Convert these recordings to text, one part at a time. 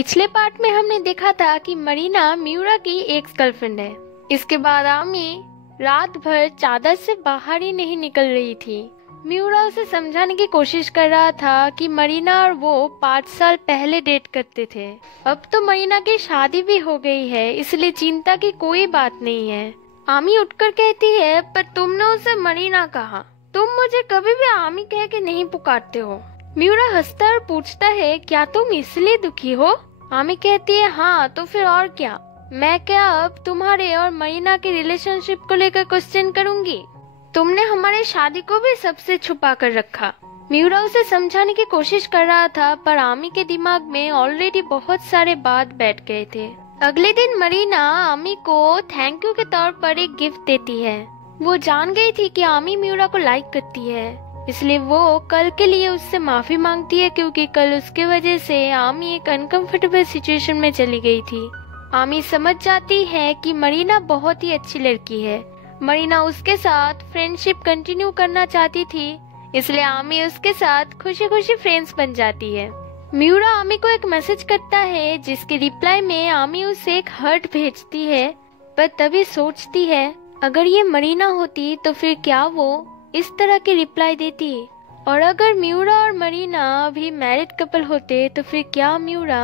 पिछले पार्ट में हमने देखा था कि मरीना मियूरा की एक्स गर्लफ्रेंड है। इसके बाद आमी रात भर चादर से बाहर ही नहीं निकल रही थी। मियूरा उसे समझाने की कोशिश कर रहा था कि मरीना और वो 5 साल पहले डेट करते थे। अब तो मरीना की शादी भी हो गई है, इसलिए चिंता की कोई बात नहीं है। आमी उठकर कहती है, पर तुमने उसे मरीना कहा, तुम मुझे कभी भी आमी कह के नहीं पुकारते हो। मियूरा हंसता और पूछता है, क्या तुम इसलिए दुखी हो? आमी कहती है, हाँ तो फिर और क्या, मैं क्या अब तुम्हारे और मरीना के रिलेशनशिप को लेकर क्वेश्चन करूंगी? तुमने हमारी शादी को भी सबसे छुपा कर रखा। मियूरा उसे समझाने की कोशिश कर रहा था, पर आमी के दिमाग में ऑलरेडी बहुत सारे बात बैठ गए थे। अगले दिन मरीना आमी को थैंक यू के तौर पर एक गिफ्ट देती है। वो जान गई थी कि आमी मियूरा को लाइक करती है, इसलिए वो कल के लिए उससे माफी मांगती है, क्योंकि कल उसके वजह से आमी एक अनकंफर्टेबल सिचुएशन में चली गई थी। आमी समझ जाती है कि मरीना बहुत ही अच्छी लड़की है। मरीना उसके साथ फ्रेंडशिप कंटिन्यू करना चाहती थी, इसलिए आमी उसके साथ खुशी खुशी फ्रेंड्स बन जाती है। मियूरा आमी को एक मैसेज करता है, जिसके रिप्लाई में आमी उसे एक हार्ट भेजती है, पर तभी सोचती है अगर ये मरीना होती तो फिर क्या वो इस तरह की रिप्लाई देती, और अगर मियूरा और मरीना भी मैरिड कपल होते तो फिर क्या मियूरा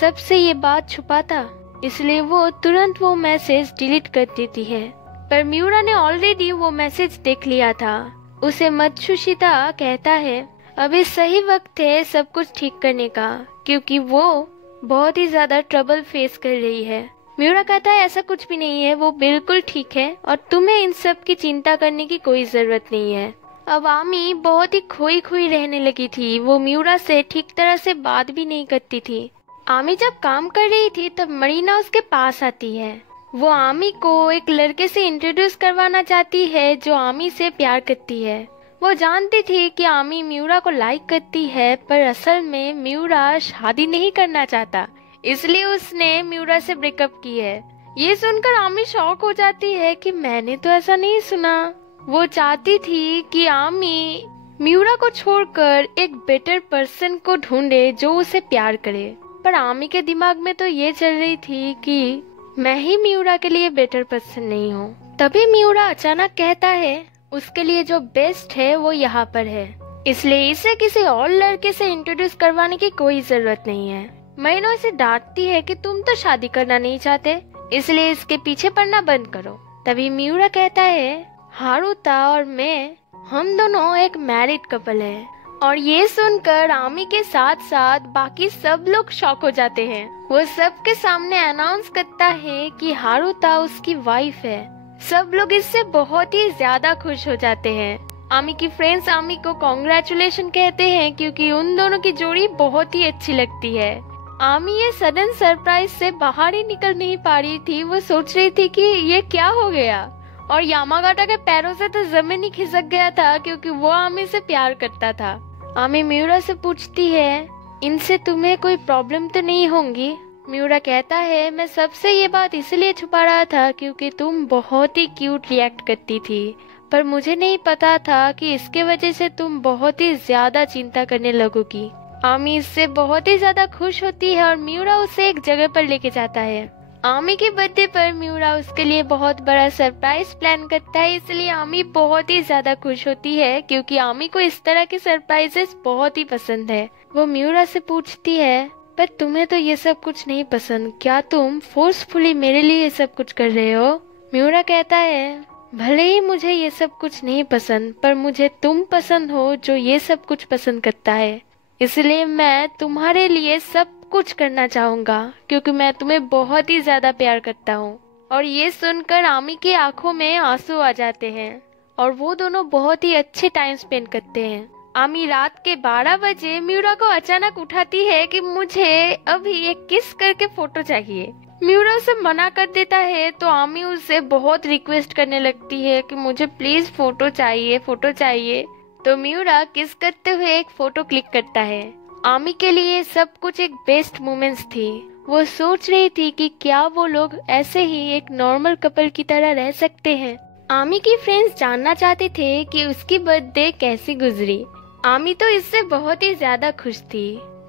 सबसे ये बात छुपाता? इसलिए वो तुरंत वो मैसेज डिलीट कर देती है। पर मियूरा ने ऑलरेडी वो मैसेज देख लिया था। उसे मत्सुशिता कहता है, अभी सही वक्त है सब कुछ ठीक करने का, क्योंकि वो बहुत ही ज्यादा ट्रबल फेस कर रही है। मियूरा कहता है, ऐसा कुछ भी नहीं है, वो बिल्कुल ठीक है और तुम्हें इन सब की चिंता करने की कोई जरूरत नहीं है। अब आमी बहुत ही खोई खोई रहने लगी थी। वो मियूरा से ठीक तरह से बात भी नहीं करती थी। आमी जब काम कर रही थी तब मरीना उसके पास आती है। वो आमी को एक लड़के से इंट्रोड्यूस करवाना चाहती है जो आमी से प्यार करती है। वो जानती थी कि आमी मियूरा को लाइक करती है, पर असल में मियूरा शादी नहीं करना चाहता, इसलिए उसने मियूरा से ब्रेकअप की है। ये सुनकर आमी शॉक हो जाती है कि मैंने तो ऐसा नहीं सुना। वो चाहती थी कि आमी मियूरा को छोड़कर एक बेटर पर्सन को ढूंढे जो उसे प्यार करे, पर आमी के दिमाग में तो ये चल रही थी कि मैं ही मियूरा के लिए बेटर पर्सन नहीं हूँ। तभी मियूरा अचानक कहता है, उसके लिए जो बेस्ट है वो यहाँ पर है, इसलिए इसे किसी और लड़के से इंट्रोड्यूस करवाने की कोई जरूरत नहीं है। मरीना इसे डांटती है कि तुम तो शादी करना नहीं चाहते, इसलिए इसके पीछे पड़ना बंद करो। तभी मियूरा कहता है, हारुता और मैं, हम दोनों एक मैरिड कपल है। और ये सुनकर आमी के साथ साथ बाकी सब लोग शॉक हो जाते हैं। वो सबके सामने अनाउंस करता है कि हारुता उसकी वाइफ है। सब लोग इससे बहुत ही ज्यादा खुश हो जाते हैं। आमी की फ्रेंड्स आमी को कॉन्ग्रेचुलेशन कहते हैं, क्योंकि उन दोनों की जोड़ी बहुत ही अच्छी लगती है। आमी ये सडन सरप्राइज से बाहर ही निकल नहीं पा रही थी। वो सोच रही थी कि ये क्या हो गया, और यामागाटा के पैरों से तो जमीन ही खिसक गया था, क्योंकि वो आमी से प्यार करता था। आमी मियूरा से पूछती है, इनसे तुम्हें कोई प्रॉब्लम तो नहीं होंगी? मियूरा कहता है, मैं सबसे ये बात इसलिए छुपा रहा था क्योंकि तुम बहुत ही क्यूट रिएक्ट करती थी, पर मुझे नहीं पता था कि इसके वजह से तुम बहुत ही ज्यादा चिंता करने लगोगी। आमी इससे बहुत ही ज्यादा खुश होती है और मियूरा उसे एक जगह पर लेके जाता है। आमी के बर्थडे पर मियूरा उसके लिए बहुत बड़ा सरप्राइज प्लान करता है, इसलिए आमी बहुत ही ज्यादा खुश होती है, क्योंकि आमी को इस तरह के सरप्राइजेस बहुत ही पसंद है। वो मियूरा से पूछती है, पर तुम्हें तो ये सब कुछ नहीं पसंद, क्या तुम फोर्सफुली मेरे लिए ये सब कुछ कर रहे हो? मियूरा कहता है, भले ही मुझे ये सब कुछ नहीं पसंद, पर मुझे तुम पसंद हो जो ये सब कुछ पसंद करता है, इसलिए मैं तुम्हारे लिए सब कुछ करना चाहूंगा, क्योंकि मैं तुम्हें बहुत ही ज्यादा प्यार करता हूँ। और ये सुनकर आमी की आंखों में आंसू आ जाते हैं और वो दोनों बहुत ही अच्छे टाइम स्पेंड करते हैं। आमी रात के 12 बजे मियूरा को अचानक उठाती है कि मुझे अभी एक किस करके फोटो चाहिए। मियूरा उसे मना कर देता है, तो आमी उसे बहुत रिक्वेस्ट करने लगती है कि मुझे प्लीज फोटो चाहिए, फोटो चाहिए। तो मियूरा किस करते हुए एक फोटो क्लिक करता है। आमी के लिए सब कुछ एक बेस्ट मोमेंट्स थी। वो सोच रही थी कि क्या वो लोग ऐसे ही एक नॉर्मल कपल की तरह रह सकते हैं। आमी की फ्रेंड्स जानना चाहते थे कि उसकी बर्थडे कैसी गुजरी। आमी तो इससे बहुत ही ज्यादा खुश थी।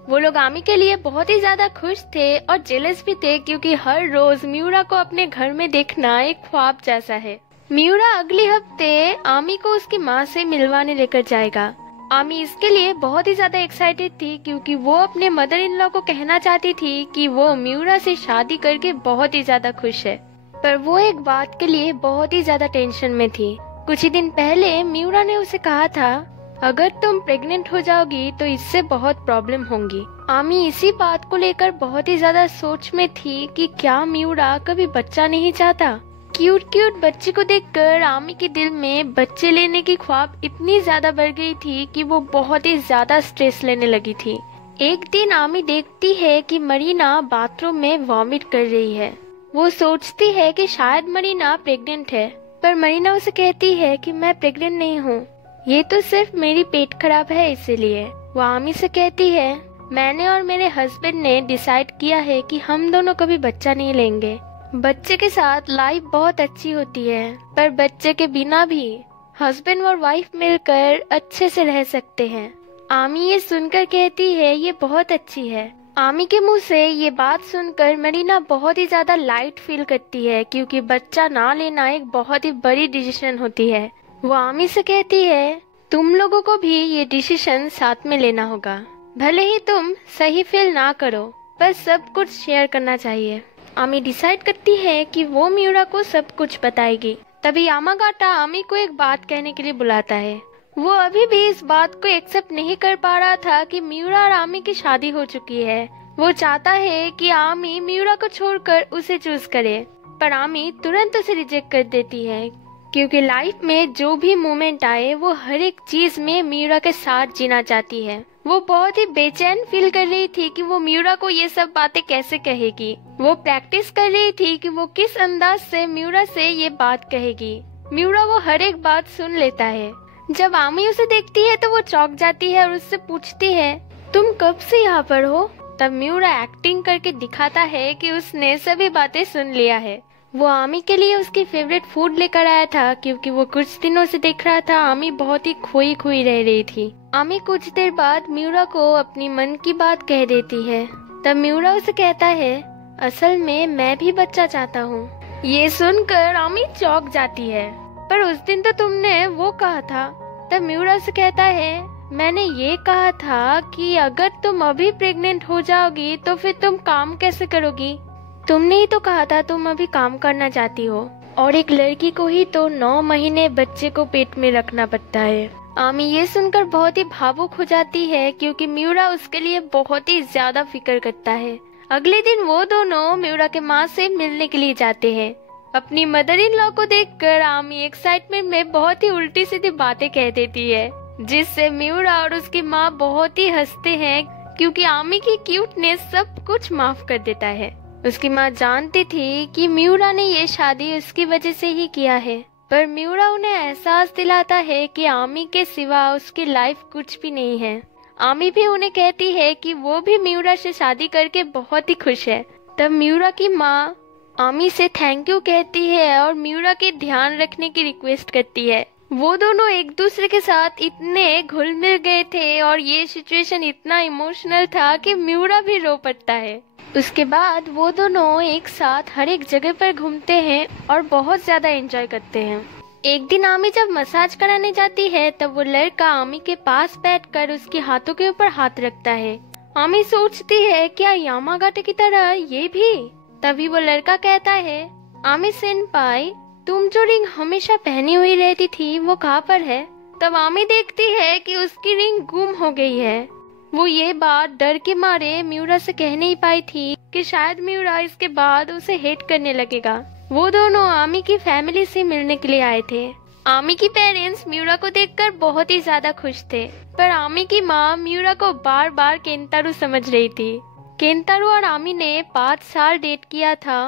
वो लोग आमी के लिए बहुत ही ज्यादा खुश थे और जेलस भी थे, क्योंकि हर रोज मियूरा को अपने घर में देखना एक ख्वाब जैसा है। मियूरा अगले हफ्ते आमी को उसकी माँ से मिलवाने लेकर जाएगा। आमी इसके लिए बहुत ही ज्यादा एक्साइटेड थी, क्योंकि वो अपने मदर इन लॉ को कहना चाहती थी कि वो मियूरा से शादी करके बहुत ही ज्यादा खुश है। पर वो एक बात के लिए बहुत ही ज्यादा टेंशन में थी। कुछ ही दिन पहले मियूरा ने उसे कहा था, अगर तुम प्रेग्नेंट हो जाओगी तो इससे बहुत प्रॉब्लम होंगी। आमी इसी बात को लेकर बहुत ही ज्यादा सोच में थी कि क्या मियूरा कभी बच्चा नहीं चाहता। क्यूट क्यूट बच्चे को देखकर आमी के दिल में बच्चे लेने की ख्वाब इतनी ज्यादा बढ़ गई थी कि वो बहुत ही ज्यादा स्ट्रेस लेने लगी थी। एक दिन आमी देखती है कि मरीना बाथरूम में वॉमिट कर रही है। वो सोचती है कि शायद मरीना प्रेग्नेंट है, पर मरीना उसे कहती है कि मैं प्रेग्नेंट नहीं हूँ, ये तो सिर्फ मेरी पेट खराब है इसीलिए। वो आमी से कहती है, मैंने और मेरे हस्बैंड ने डिसाइड किया है कि हम दोनों कभी बच्चा नहीं लेंगे। बच्चे के साथ लाइफ बहुत अच्छी होती है, पर बच्चे के बिना भी हस्बैंड और वाइफ मिलकर अच्छे से रह सकते हैं। आमी ये सुनकर कहती है, ये बहुत अच्छी है। आमी के मुंह से ये बात सुनकर मरीना बहुत ही ज्यादा लाइट फील करती है, क्योंकि बच्चा ना लेना एक बहुत ही बड़ी डिसीजन होती है। वो आमी से कहती है, तुम लोगों को भी ये डिसीजन साथ में लेना होगा। भले ही तुम सही फील ना करो, पर सब कुछ शेयर करना चाहिए। आमी डिसाइड करती है कि वो मियूरा को सब कुछ बताएगी। तभी यामागाटा आमी को एक बात कहने के लिए बुलाता है। वो अभी भी इस बात को एक्सेप्ट नहीं कर पा रहा था कि मियूरा और आमी की शादी हो चुकी है। वो चाहता है कि आमी मियूरा को छोड़कर उसे चूज करे, पर आमी तुरंत उसे रिजेक्ट कर देती है, क्योंकि लाइफ में जो भी मोमेंट आए वो हर एक चीज में मियूरा के साथ जीना चाहती है। वो बहुत ही बेचैन फील कर रही थी कि वो मियूरा को ये सब बातें कैसे कहेगी। वो प्रैक्टिस कर रही थी कि वो किस अंदाज से मियूरा से ये बात कहेगी। मियूरा वो हर एक बात सुन लेता है। जब आमी उसे देखती है तो वो चौंक जाती है और उससे पूछती है, तुम कब से यहाँ पर हो? तब मियूरा एक्टिंग करके दिखाता है कि उसने सभी बातें सुन लिया है। वो आमी के लिए उसकी फेवरेट फूड लेकर आया था, क्योंकि वो कुछ दिनों से देख रहा था आमी बहुत ही खोई खोई रह रही थी। आमी कुछ देर बाद मियूरा को अपनी मन की बात कह देती है। तब मियूरा उसे कहता है, असल में मैं भी बच्चा चाहता हूँ। ये सुनकर आमी चौंक जाती है, पर उस दिन तो तुमने वो कहा था। तब मियूरा से कहता है, मैंने ये कहा था कि अगर तुम अभी प्रेग्नेंट हो जाओगी तो फिर तुम काम कैसे करोगी? तुमने ही तो कहा था तुम अभी काम करना चाहती हो, और एक लड़की को ही तो 9 महीने बच्चे को पेट में रखना पड़ता है। आमी ये सुनकर बहुत ही भावुक हो जाती है, क्योंकि मियूरा उसके लिए बहुत ही ज्यादा फिक्र करता है। अगले दिन वो दोनों मियूरा के माँ से मिलने के लिए जाते हैं। अपनी मदर इन लॉ को देखकर आमी एक्साइटमेंट में बहुत ही उल्टी सीधी बातें कह देती है, जिससे मियूरा और उसकी माँ बहुत ही हंसते हैं, क्योंकि आमी की क्यूटनेस सब कुछ माफ कर देता है। उसकी माँ जानती थी कि मियूरा ने ये शादी उसकी वजह से ही किया है, पर मियूरा उन्हें एहसास दिलाता है कि आमी के सिवा उसकी लाइफ कुछ भी नहीं है। आमी भी उन्हें कहती है कि वो भी मियूरा से शादी करके बहुत ही खुश है। तब मियूरा की माँ आमी से थैंक यू कहती है और मियूरा के ध्यान रखने की रिक्वेस्ट करती है। वो दोनों एक दूसरे के साथ इतने घुल मिल गए थे और ये सिचुएशन इतना इमोशनल था कि मियूरा भी रो पड़ता है। उसके बाद वो दोनों एक साथ हर एक जगह पर घूमते हैं और बहुत ज्यादा एंजॉय करते हैं। एक दिन आमी जब मसाज कराने जाती है तब वो लड़का आमी के पास बैठकर उसके हाथों के ऊपर हाथ रखता है। आमी सोचती है, क्या यामागाटा की तरह ये भी? तभी वो लड़का कहता है, आमी सेनपाई, तुम जो रिंग हमेशा पहनी हुई रहती थी वो कहाँ पर है? तब आमी देखती है कि उसकी रिंग गुम हो गई है। वो ये बात डर के मारे मियूरा से कह नहीं पाई थी कि शायद मियूरा इसके बाद उसे हेट करने लगेगा। वो दोनों आमी की फैमिली से मिलने के लिए आए थे। आमी की पेरेंट्स मियूरा को देखकर बहुत ही ज्यादा खुश थे, पर आमी की माँ मियूरा को बार बार केंतारू समझ रही थी। केंतारू और आमी ने 5 साल डेट किया था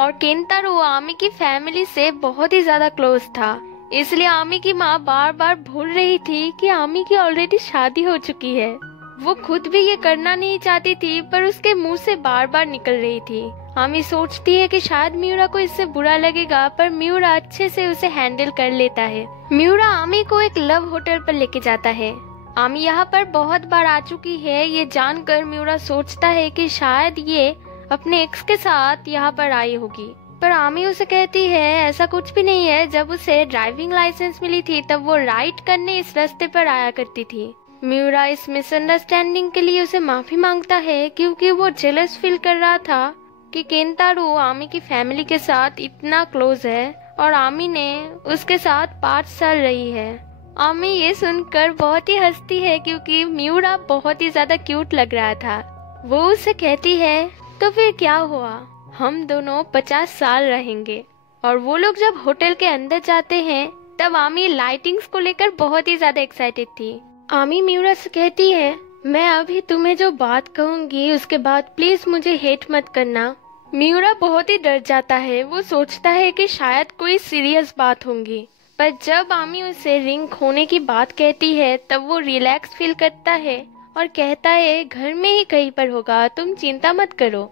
और केंतारू आमी की फैमिली से बहुत ही ज्यादा क्लोज था, इसलिए आमी की माँ बार बार भूल रही थी कि आमी की ऑलरेडी शादी हो चुकी है। वो खुद भी ये करना नहीं चाहती थी, पर उसके मुंह से बार बार निकल रही थी। आमी सोचती है कि शायद मियूरा को इससे बुरा लगेगा, पर मियूरा अच्छे से उसे हैंडल कर लेता है। मियूरा आमी को एक लव होटल पर लेके जाता है। आमी यहाँ पर बहुत बार आ चुकी है। ये जानकर मिउरा सोचता है कि शायद ये अपने एक्स के साथ यहाँ पर आई होगी, पर आमी उसे कहती है ऐसा कुछ भी नहीं है। जब उसे ड्राइविंग लाइसेंस मिली थी तब वो राइड करने इस रास्ते पर आया करती थी। मिउरा इस मिसअंडरस्टैंडिंग के लिए उसे माफी मांगता है क्योंकि वो जेलस फील कर रहा था कि केंतारो आमी की फैमिली के साथ इतना क्लोज है और आमी ने उसके साथ 5 साल रही है। आमी ये सुनकर बहुत ही हंसती है क्योंकि मिउरा बहुत ही ज्यादा क्यूट लग रहा था। वो उसे कहती है तो फिर क्या हुआ, हम दोनों 50 साल रहेंगे। और वो लोग जब होटल के अंदर जाते हैं तब आमी लाइटिंग्स को लेकर बहुत ही ज्यादा एक्साइटेड थी। आमी मिउरा से कहती है मैं अभी तुम्हें जो बात कहूंगी उसके बाद प्लीज मुझे हेट मत करना। मिउरा बहुत ही डर जाता है। वो सोचता है कि शायद कोई सीरियस बात होगी, पर जब आमी उसे रिंग खोने की बात कहती है तब वो रिलैक्स फील करता है और कहता है घर में ही कहीं पर होगा, तुम चिंता मत करो।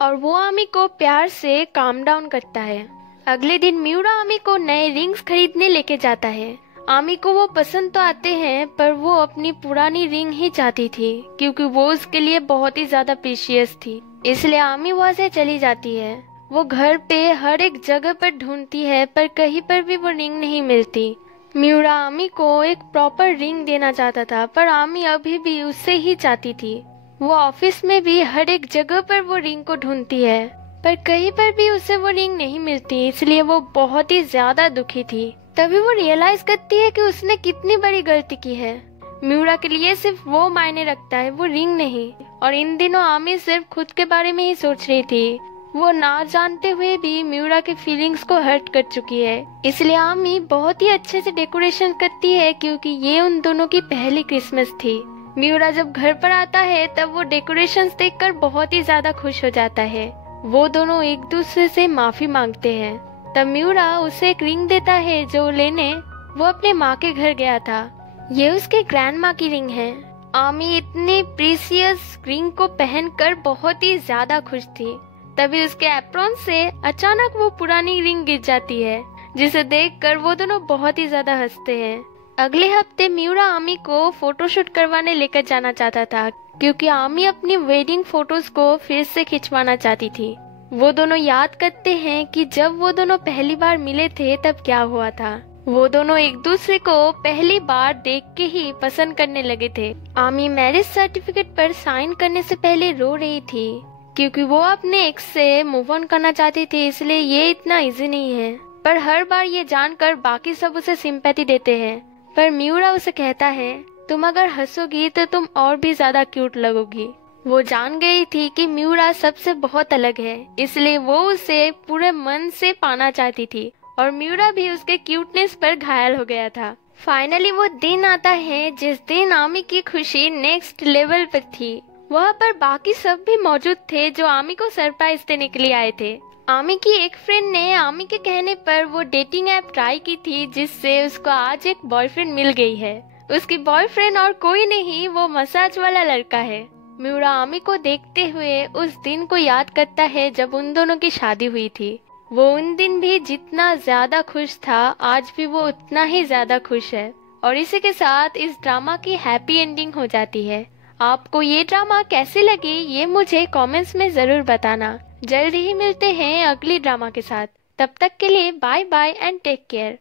और वो आमी को प्यार से काम डाउन करता है। अगले दिन मिउरा आमी को नए रिंग्स खरीदने लेके जाता है। आमी को वो पसंद तो आते हैं पर वो अपनी पुरानी रिंग ही चाहती थी क्योंकि वो उसके लिए बहुत ही ज्यादा प्रीशियस थी। इसलिए आमी वहाँ से चली जाती है। वो घर पे हर एक जगह पर ढूंढती है पर कहीं पर भी वो रिंग नहीं मिलती। मिउरा आमी को एक प्रॉपर रिंग देना चाहता था पर आमी अभी भी उससे ही चाहती थी। वो ऑफिस में भी हर एक जगह पर वो रिंग को ढूंढती है पर कहीं पर भी उसे वो रिंग नहीं मिलती, इसलिए वो बहुत ही ज्यादा दुखी थी। तभी वो रियलाइज करती है कि उसने कितनी बड़ी गलती की है। मिउरा के लिए सिर्फ वो मायने रखता है, वो रिंग नहीं। और इन दिनों आमी सिर्फ खुद के बारे में ही सोच रही थी। वो ना जानते हुए भी मिउरा के फीलिंग्स को हर्ट कर चुकी है। इसलिए आमी बहुत ही अच्छे से डेकोरेशन करती है क्योंकि ये उन दोनों की पहली क्रिसमस थी। मिउरा जब घर पर आता है तब वो डेकोरेशंस देखकर बहुत ही ज्यादा खुश हो जाता है। वो दोनों एक दूसरे से माफी मांगते हैं। तब मिउरा उसे एक रिंग देता है जो लेने वो अपने माँ के घर गया था। ये उसके ग्रैंड माँ की रिंग है। आमी इतनी प्रीसियस रिंग को पहनकर बहुत ही ज्यादा खुश थी। तभी उसके एप्रॉन से अचानक वो पुरानी रिंग गिर जाती है, जिसे देखकर वो दोनों बहुत ही ज्यादा हंसते हैं। अगले हफ्ते मिउरा आमी को फोटोशूट करवाने लेकर जाना चाहता था क्योंकि आमी अपनी वेडिंग फोटोज को फिर से खिंचवाना चाहती थी। वो दोनों याद करते हैं कि जब वो दोनों पहली बार मिले थे तब क्या हुआ था। वो दोनों एक दूसरे को पहली बार देख के ही पसंद करने लगे थे। आमी मैरिज सर्टिफिकेट पर साइन करने से पहले रो रही थी क्योंकि वो अपने एक्स से मूव ऑन करना चाहती थी, इसलिए ये इतना इजी नहीं है। पर हर बार ये जानकर बाकी सब उसे सिंपैथी देते हैं। पर मिउरा उसे कहता है तुम अगर हंसोगी तो तुम और भी ज्यादा क्यूट लगोगी। वो जान गई थी कि मिउरा सबसे बहुत अलग है, इसलिए वो उसे पूरे मन से पाना चाहती थी और मिउरा भी उसके क्यूटनेस पर घायल हो गया था। फाइनली वो दिन आता है जिस दिन आमी की खुशी नेक्स्ट लेवल पर थी। वहाँ पर बाकी सब भी मौजूद थे जो आमी को सरप्राइज देने के लिए आए थे। आमी की एक फ्रेंड ने आमी के कहने पर वो डेटिंग ऐप ट्राई की थी जिससे उसको आज एक बॉयफ्रेंड मिल गई है। उसकी बॉयफ्रेंड और कोई नहीं, वो मसाज वाला लड़का है। मिउरा आमी को देखते हुए उस दिन को याद करता है जब उन दोनों की शादी हुई थी। वो उन दिन भी जितना ज्यादा खुश था आज भी वो उतना ही ज्यादा खुश है। और इसी के साथ इस ड्रामा की हैप्पी एंडिंग हो जाती है। आपको ये ड्रामा कैसी लगी ये मुझे कमेंट्स में जरूर बताना। जल्द ही मिलते हैं अगली ड्रामा के साथ। तब तक के लिए bye bye and take care.